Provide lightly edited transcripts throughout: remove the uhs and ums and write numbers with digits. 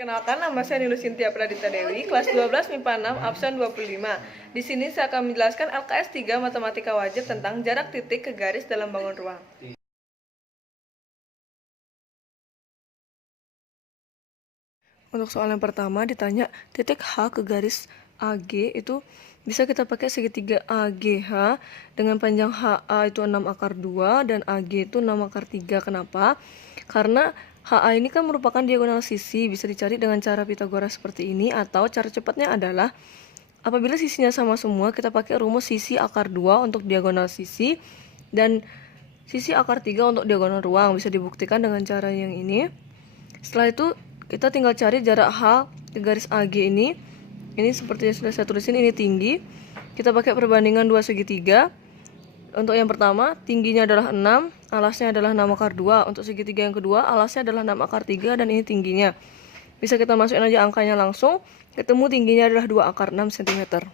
Kenalkan, nama saya Nilu Cynthia Pradita Dewi, kelas 12 MIPA 6, absen 25. Di sini saya akan menjelaskan LKS 3 Matematika Wajib tentang jarak titik ke garis dalam bangun ruang. Untuk soal yang pertama ditanya titik H ke garis AG itu bisa kita pakai segitiga AGH dengan panjang HA itu 6 akar 2 dan AG itu 6 akar 3. Kenapa? Karena HA ini kan merupakan diagonal sisi, bisa dicari dengan cara Pitagoras seperti ini, atau cara cepatnya adalah apabila sisinya sama semua, kita pakai rumus sisi akar 2 untuk diagonal sisi dan sisi akar 3 untuk diagonal ruang. Bisa dibuktikan dengan cara yang ini. Setelah itu kita tinggal cari jarak H ke garis AG ini. Ini seperti yang sudah saya tulisin, ini tinggi. Kita pakai perbandingan 2 segitiga. Untuk yang pertama, tingginya adalah 6, alasnya adalah 6 akar 2. Untuk segitiga yang kedua, alasnya adalah 6 akar 3 dan ini tingginya. Bisa kita masukin aja angkanya langsung. Ketemu tingginya adalah 2 akar 6 cm.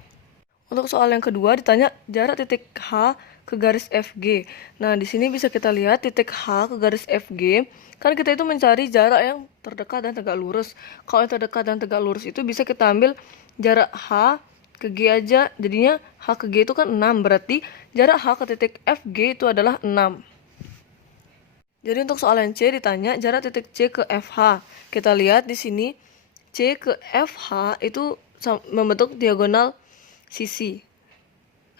Untuk soal yang kedua ditanya jarak titik H ke garis FG. Nah, di sini bisa kita lihat titik H ke garis FG. Kan kita itu mencari jarak yang terdekat dan tegak lurus. Kalau yang terdekat dan tegak lurus itu bisa kita ambil jarak H ke G aja. Jadinya H ke G itu kan 6. Berarti jarak H ke titik FG itu adalah 6. Jadi untuk soal yang C ditanya jarak titik C ke FH. Kita lihat di sini C ke FH itu membentuk diagonal sisi.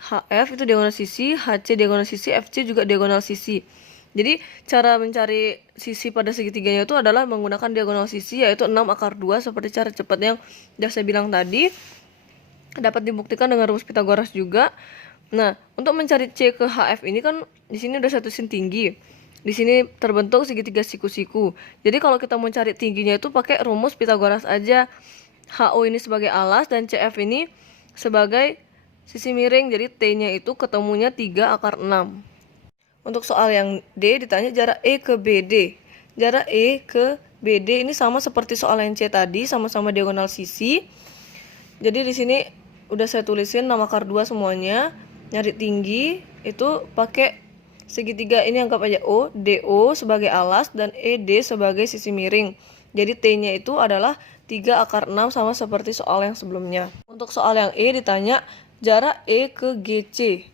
HF itu diagonal sisi, HC diagonal sisi, FC juga diagonal sisi. Jadi cara mencari sisi pada segitiganya itu adalah menggunakan diagonal sisi, yaitu 6 akar 2 seperti cara cepat yang sudah saya bilang tadi. Dapat dibuktikan dengan rumus Pitagoras juga. Nah, untuk mencari C ke HF ini kan di sini udah satu sin tinggi. Di sini terbentuk segitiga siku-siku. Jadi kalau kita mau cari tingginya itu pakai rumus Pitagoras aja. HO ini sebagai alas dan CF ini sebagai sisi miring. Jadi T-nya itu ketemunya 3 akar 6. Untuk soal yang D ditanya jarak E ke BD. Jarak E ke BD ini sama seperti soal yang C tadi, sama-sama diagonal sisi. Jadi di sini udah saya tulisin 6 akar 2 semuanya. Nyari tinggi itu pakai segitiga ini, anggap aja O, DO sebagai alas dan ED sebagai sisi miring. Jadi T-nya itu adalah 3 akar 6 sama seperti soal yang sebelumnya. Untuk soal yang E ditanya jarak E ke GC.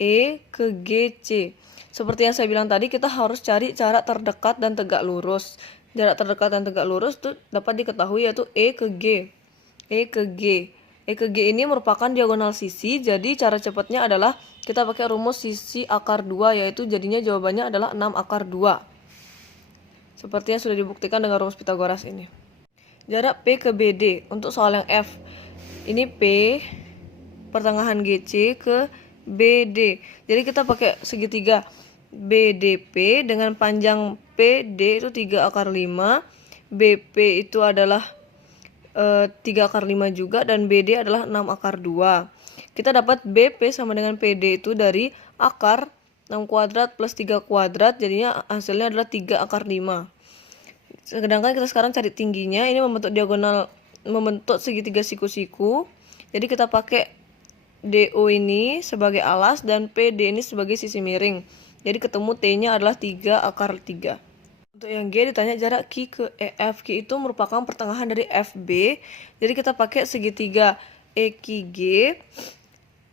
E ke GC. Seperti yang saya bilang tadi, kita harus cari jarak terdekat dan tegak lurus. Jarak terdekat dan tegak lurus itu dapat diketahui yaitu E ke G. E ke G. E ke G ini merupakan diagonal sisi, jadi cara cepatnya adalah kita pakai rumus sisi akar 2, yaitu jadinya jawabannya adalah 6 akar 2. Seperti yang sudah dibuktikan dengan rumus Pitagoras ini. Jarak P ke BD. Untuk soal yang F, ini P pertengahan GC ke BD. Jadi kita pakai segitiga BDP dengan panjang PD itu 3 akar 5, BP itu adalah 3 akar 5 juga, dan BD adalah 6 akar 2. Kita dapat BP sama dengan PD itu dari akar 6 kuadrat plus 3 kuadrat, jadinya hasilnya adalah 3 akar 5. Sedangkan kita sekarang cari tingginya, ini membentuk diagonal, membentuk segitiga siku-siku. Jadi kita pakai DO ini sebagai alas dan PD ini sebagai sisi miring. Jadi ketemu T-nya adalah 3 akar 3. Untuk yang G ditanya jarak Q ke EF. Q itu merupakan pertengahan dari FB. Jadi kita pakai segitiga EQG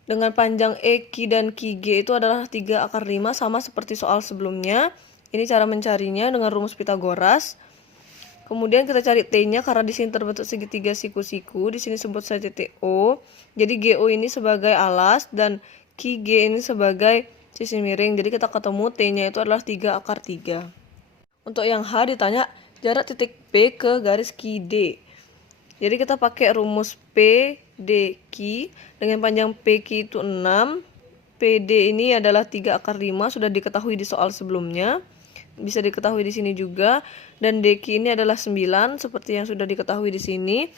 dengan panjang EQ dan QG itu adalah 3 akar 5 sama seperti soal sebelumnya. Ini cara mencarinya dengan rumus Pitagoras. Kemudian kita cari T-nya karena di sini terbentuk segitiga siku-siku. Di sini sebut saya titik O. Jadi GO ini sebagai alas dan QG ini sebagai sisi miring. Jadi kita ketemu T-nya itu adalah 3 akar 3. Untuk yang H ditanya jarak titik P ke garis QD. Jadi kita pakai rumus PDQ dengan panjang PQ itu 6. PD ini adalah 3 akar 5, sudah diketahui di soal sebelumnya. Bisa diketahui di sini juga. Dan DQ ini adalah 9 seperti yang sudah diketahui di sini.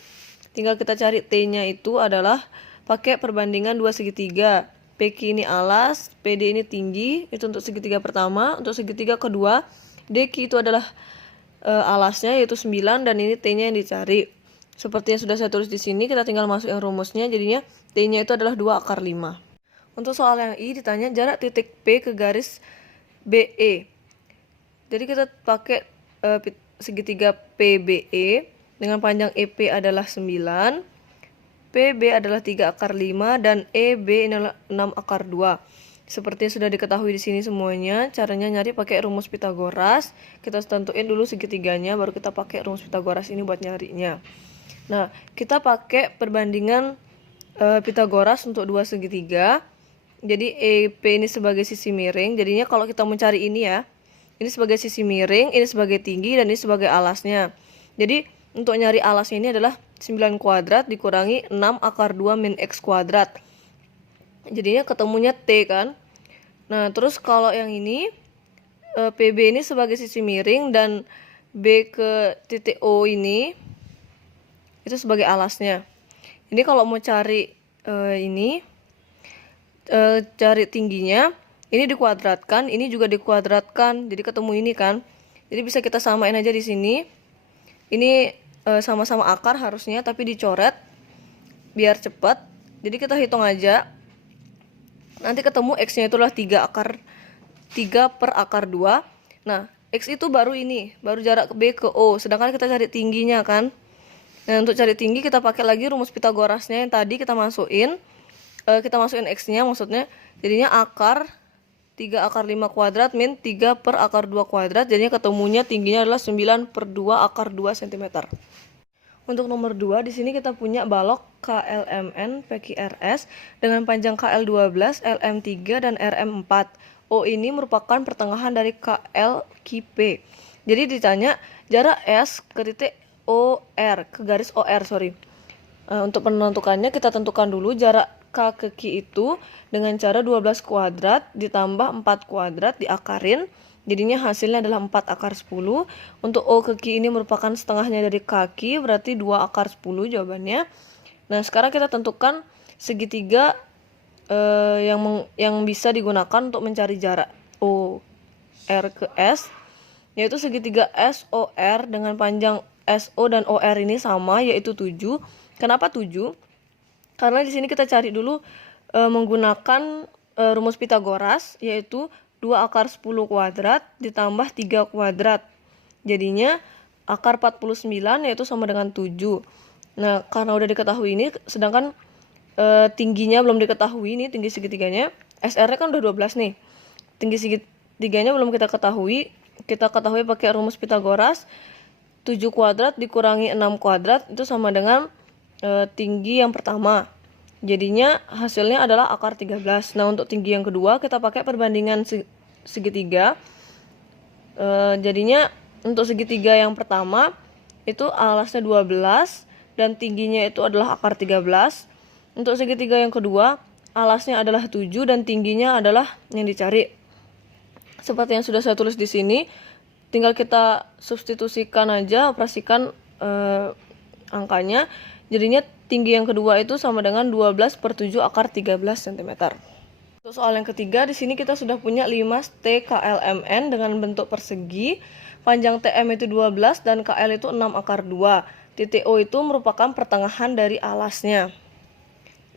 Tinggal kita cari T-nya itu adalah pakai perbandingan 2 segitiga. PQ ini alas, PD ini tinggi, itu untuk segitiga pertama. Untuk segitiga kedua, DQ itu adalah alasnya yaitu 9 dan ini T-nya yang dicari. Seperti yang sudah saya tulis di sini, kita tinggal masukin rumusnya, jadinya T-nya itu adalah 2 akar 5. Untuk soal yang I ditanya jarak titik P ke garis BE. Jadi kita pakai segitiga PBE dengan panjang EP adalah 9, PB adalah 3 akar 5, dan EB adalah 6 akar 2. Seperti yang sudah diketahui di sini semuanya, caranya nyari pakai rumus Pitagoras. Kita tentuin dulu segitiganya, baru kita pakai rumus Pitagoras ini buat nyarinya. Nah, kita pakai perbandingan Pitagoras untuk dua segitiga. Jadi EP ini sebagai sisi miring, jadinya kalau kita mencari ini ya, ini sebagai sisi miring, ini sebagai tinggi, dan ini sebagai alasnya. Jadi untuk nyari alasnya ini adalah 9 kuadrat dikurangi 6 akar 2 min X kuadrat. Jadinya ketemunya T kan. Nah terus kalau yang ini PB ini sebagai sisi miring, dan B ke titik O ini itu sebagai alasnya. Ini kalau mau cari cari tingginya, ini dikuadratkan, ini juga dikuadratkan, jadi ketemu ini kan. Jadi bisa kita samain aja di sini. Ini sama-sama akar harusnya, tapi dicoret biar cepat. Jadi kita hitung aja. Nanti ketemu X-nya itulah 3 per akar 2. Nah, X itu baru ini, baru jarak B ke O. Sedangkan kita cari tingginya kan. Nah, untuk cari tinggi kita pakai lagi rumus Pitagorasnya yang tadi kita masukin. Kita masukin X-nya maksudnya. Jadinya akar 3 akar 5 kuadrat min 3 per akar 2 kuadrat. Jadinya ketemunya tingginya adalah 9 per 2 akar 2 cm. Untuk nomor 2, di sini kita punya balok KLMN PQRS dengan panjang KL12, LM3, dan RM4. O ini merupakan pertengahan dari KL KP. Jadi ditanya jarak S ke titik OR, ke garis OR, sorry. Untuk menentukannya kita tentukan dulu jarak K ke Q itu dengan cara 12 kuadrat ditambah 4 kuadrat diakarin. Jadinya hasilnya adalah 4 akar 10. Untuk O ke Q ini merupakan setengahnya dari kaki, berarti 2 akar 10 jawabannya. Nah sekarang kita tentukan segitiga yang bisa digunakan untuk mencari jarak O R ke S, yaitu segitiga SOR dengan panjang SO dan OR ini sama, yaitu 7. Kenapa 7? Karena di sini kita cari dulu menggunakan rumus Pitagoras, yaitu 2 akar 10 kuadrat ditambah 3 kuadrat. Jadinya akar 49 yaitu sama dengan 7. Nah, karena udah diketahui ini, sedangkan tingginya belum diketahui, ini tinggi segitiganya. SR-nya kan udah 12 nih. Tinggi segitiganya belum kita ketahui. Kita ketahui pakai rumus Pitagoras. 7 kuadrat dikurangi 6 kuadrat itu sama dengan tinggi yang pertama. Jadinya hasilnya adalah akar 13. Nah untuk tinggi yang kedua kita pakai perbandingan segitiga. Jadinya untuk segitiga yang pertama itu alasnya 12 dan tingginya itu adalah akar 13. Untuk segitiga yang kedua alasnya adalah 7 dan tingginya adalah yang dicari. Seperti yang sudah saya tulis di sini, tinggal kita substitusikan aja, operasikan angkanya. Jadinya tinggi yang kedua itu sama dengan 12 per 7 akar 13 cm. Untuk soal yang ketiga, di sini kita sudah punya 5 TKLMN dengan bentuk persegi. Panjang TM itu 12 dan KL itu 6 akar 2. Titik O itu merupakan pertengahan dari alasnya.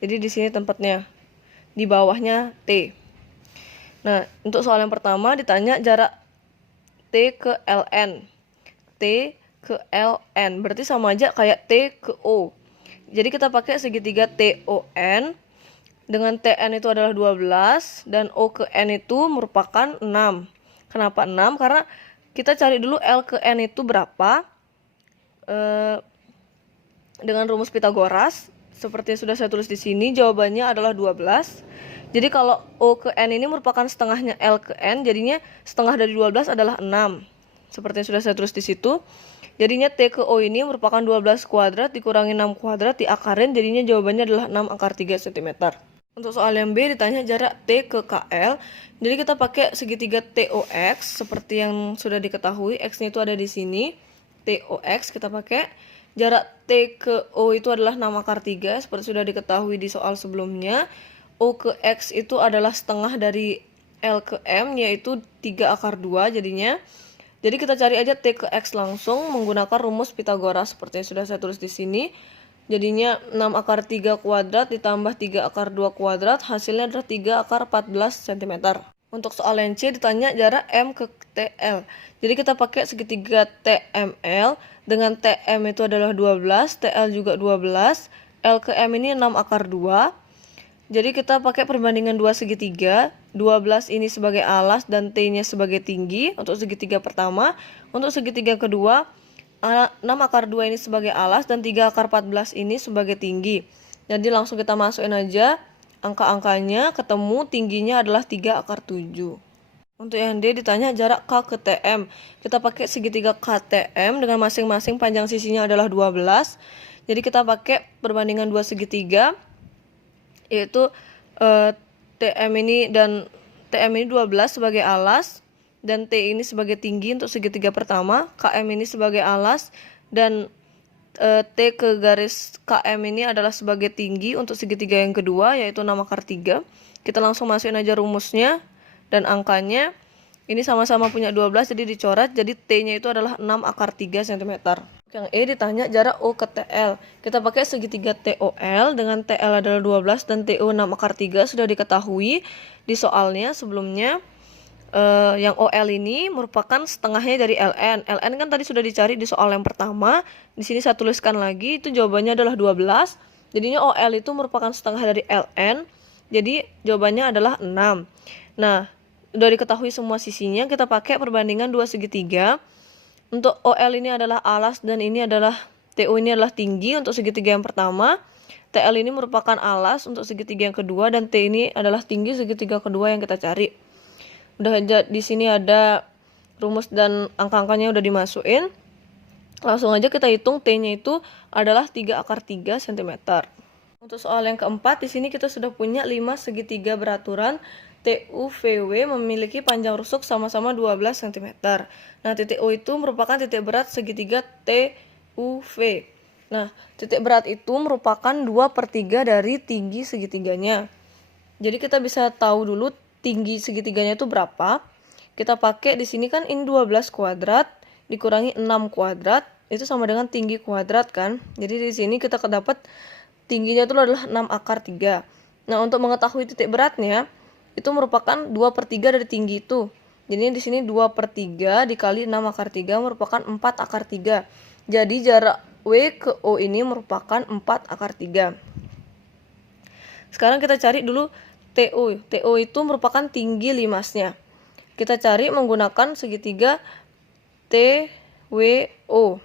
Jadi di sini tempatnya. Di bawahnya T. Nah, untuk soal yang pertama ditanya jarak T ke LN. T ke LN berarti sama aja kayak T ke O. Jadi kita pakai segitiga TON dengan TN itu adalah 12 dan O ke N itu merupakan 6. Kenapa 6? Karena kita cari dulu L ke N itu berapa dengan rumus Pitagoras. Seperti yang sudah saya tulis di sini, jawabannya adalah 12. Jadi kalau O ke N ini merupakan setengahnya L ke N, jadinya setengah dari 12 adalah 6. Seperti yang sudah saya tulis di situ. Jadinya T ke O ini merupakan 12 kuadrat dikurangi 6 kuadrat diakarin, jadinya jawabannya adalah 6 akar 3 cm. Untuk soal yang B ditanya jarak T ke KL. Jadi kita pakai segitiga TOX seperti yang sudah diketahui, X-nya itu ada di sini. TOX kita pakai. Jarak T ke O itu adalah 6 akar 3 seperti sudah diketahui di soal sebelumnya. O ke X itu adalah setengah dari L ke M, yaitu 3 akar 2 jadinya. Jadi kita cari aja T ke X langsung menggunakan rumus Pitagoras seperti yang sudah saya tulis di sini. Jadinya 6 akar 3 kuadrat ditambah 3 akar 2 kuadrat, hasilnya adalah 3 akar 14 cm. Untuk soal yang C ditanya jarak M ke TL. Jadi kita pakai segitiga TML dengan TM itu adalah 12, TL juga 12, L ke M ini 6 akar 2. Jadi kita pakai perbandingan dua segitiga, 12 ini sebagai alas dan T-nya sebagai tinggi untuk segitiga pertama. Untuk segitiga kedua, 6 akar 2 ini sebagai alas dan 3 akar 14 ini sebagai tinggi. Jadi langsung kita masukin aja angka-angkanya, ketemu tingginya adalah 3 akar 7. Untuk yang D ditanya jarak K ke TM. Kita pakai segitiga KTM dengan masing-masing panjang sisinya adalah 12. Jadi kita pakai perbandingan dua segitiga, yaitu TM ini 12 sebagai alas dan T ini sebagai tinggi untuk segitiga pertama, KM ini sebagai alas dan T ke garis KM ini adalah sebagai tinggi untuk segitiga yang kedua, yaitu 6 akar 3. Kita langsung masukin aja rumusnya dan angkanya. Ini sama-sama punya 12 jadi dicoret, jadi T-nya itu adalah 6 akar 3 cm. Yang E ditanya jarak O ke TL. Kita pakai segitiga TOL dengan TL adalah 12 dan TO 6 akar 3 sudah diketahui di soalnya sebelumnya. Yang OL ini merupakan setengahnya dari LN. LN kan tadi sudah dicari di soal yang pertama. Di sini saya tuliskan lagi, itu jawabannya adalah 12. Jadinya OL itu merupakan setengah dari LN. Jadi jawabannya adalah 6. Nah, sudah diketahui semua sisinya, kita pakai perbandingan dua segitiga. Untuk OL ini adalah alas dan ini adalah TO ini adalah tinggi untuk segitiga yang pertama. TL ini merupakan alas untuk segitiga yang kedua dan T ini adalah tinggi segitiga kedua yang kita cari. Udah aja di sini ada rumus dan angka-angkanya udah dimasukin. Langsung aja kita hitung T-nya itu adalah 3 akar 3 cm. Untuk soal yang keempat, di sini kita sudah punya 5 segitiga beraturan TUVW memiliki panjang rusuk sama-sama 12 cm. Nah, titik O itu merupakan titik berat segitiga TUV. Nah, titik berat itu merupakan 2/3 dari tinggi segitiganya. Jadi kita bisa tahu dulu tinggi segitiganya itu berapa. Kita pakai di sini kan ini 12 kuadrat dikurangi 6 kuadrat itu sama dengan tinggi kuadrat kan. Jadi di sini kita dapat tingginya itu adalah 6 akar 3. Nah, untuk mengetahui titik beratnya itu merupakan 2/3 dari tinggi itu. Jadi di sini 2/3 dikali 6 akar 3 merupakan 4 akar 3. Jadi jarak W ke O ini merupakan 4 akar 3. Sekarang kita cari dulu TO. TO itu merupakan tinggi limasnya. Kita cari menggunakan segitiga TWO.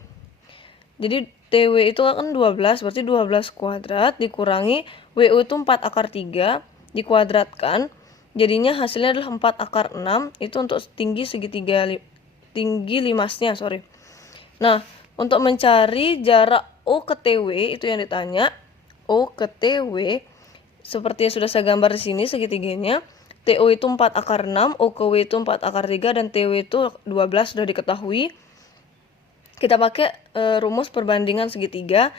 Jadi TW itu kan 12, berarti 12 kuadrat dikurangi WO itu 4 akar 3 dikuadratkan. Jadinya hasilnya adalah 4 akar 6, itu untuk tinggi segitiga tinggi limasnya, sorry. Nah, untuk mencari jarak O ke TW itu yang ditanya. O ke TW seperti yang sudah saya gambar di sini segitiganya. TO itu 4 akar 6, O ke W itu 4 akar 3 dan TW itu 12 sudah diketahui. Kita pakai rumus perbandingan segitiga.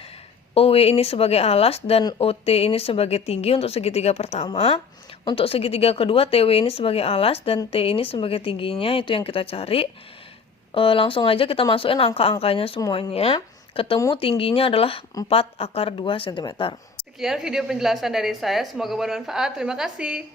OW ini sebagai alas dan OT ini sebagai tinggi untuk segitiga pertama. Untuk segitiga kedua TW ini sebagai alas dan T ini sebagai tingginya, itu yang kita cari. Langsung aja kita masukin angka-angkanya semuanya. Ketemu tingginya adalah 4 akar 2 cm. Sekian video penjelasan dari saya, semoga bermanfaat. Terima kasih.